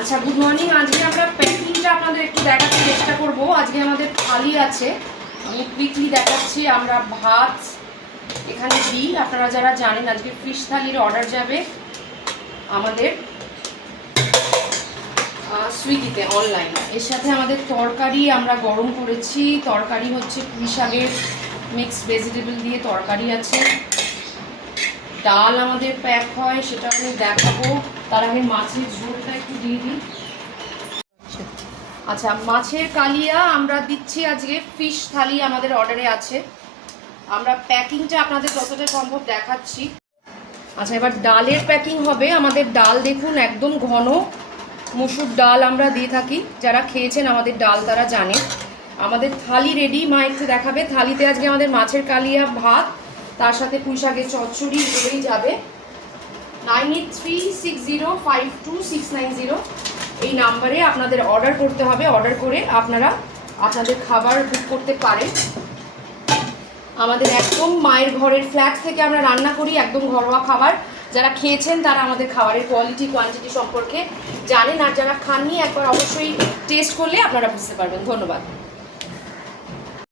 আচ্ছা, good morning. আজকে আমরা প্যাকিংটা আপনাদের একটু দেখাতে চেষ্টা করব। আজকে আমাদের থালি আছে, আমি কুইকলি দেখাচ্ছি। আমরা ভাত এখানে দিই, আপনারা যারা জানেন আজকে ফিশ থালির অর্ডার যাবে আমাদের সুইগিতে অনলাইন। এর সাথে আমাদের তরকারি আমরা গরম করেছি। তরকারি হচ্ছে পুঁই শাকের মিক্সড ভেজিটেবল দিয়ে তরকারি আছে। ডাল আমাদের প্যাক হয়, সেটা আমি দেখাবো। তার আগে মাছের ঝোলটা একটু দিয়ে দিই। আচ্ছা, মাছের কালিয়া আমরা দিচ্ছি আজকে। ফিশ থালি আমাদের অর্ডারে আছে। আমরা প্যাকিংটা আপনাদের যতটা সম্ভব দেখাচ্ছি। আচ্ছা, এবার ডালের প্যাকিং হবে। আমাদের ডাল দেখুন একদম ঘন মুসুর ডাল আমরা দিয়ে থাকি। যারা খেয়েছেন আমাদের ডাল তারা জানে। আমাদের থালি রেডি, মা একটু দেখাবে। থালিতে আজকে আমাদের মাছের কালিয়া, ভাত, তার সাথে পুঁই শাকের চচ্চড়ি হয়েই যাবে। 9836052690 এই নাম্বারে আপনাদের অর্ডার করতে হবে। অর্ডার করে আপনারা আপনাদের খাবার বুক করতে পারেন। আমাদের একদম মায়ের ঘরের ফ্ল্যাট থেকে আমরা রান্না করি, একদম ঘরোয়া খাবার। যারা খেয়েছেন তারা আমাদের খাবারের কোয়ালিটি কোয়ান্টিটি সম্পর্কে জানেন, আর যারা খাননি একবার অবশ্যই টেস্ট করলে আপনারা বুঝতে পারবেন। ধন্যবাদ।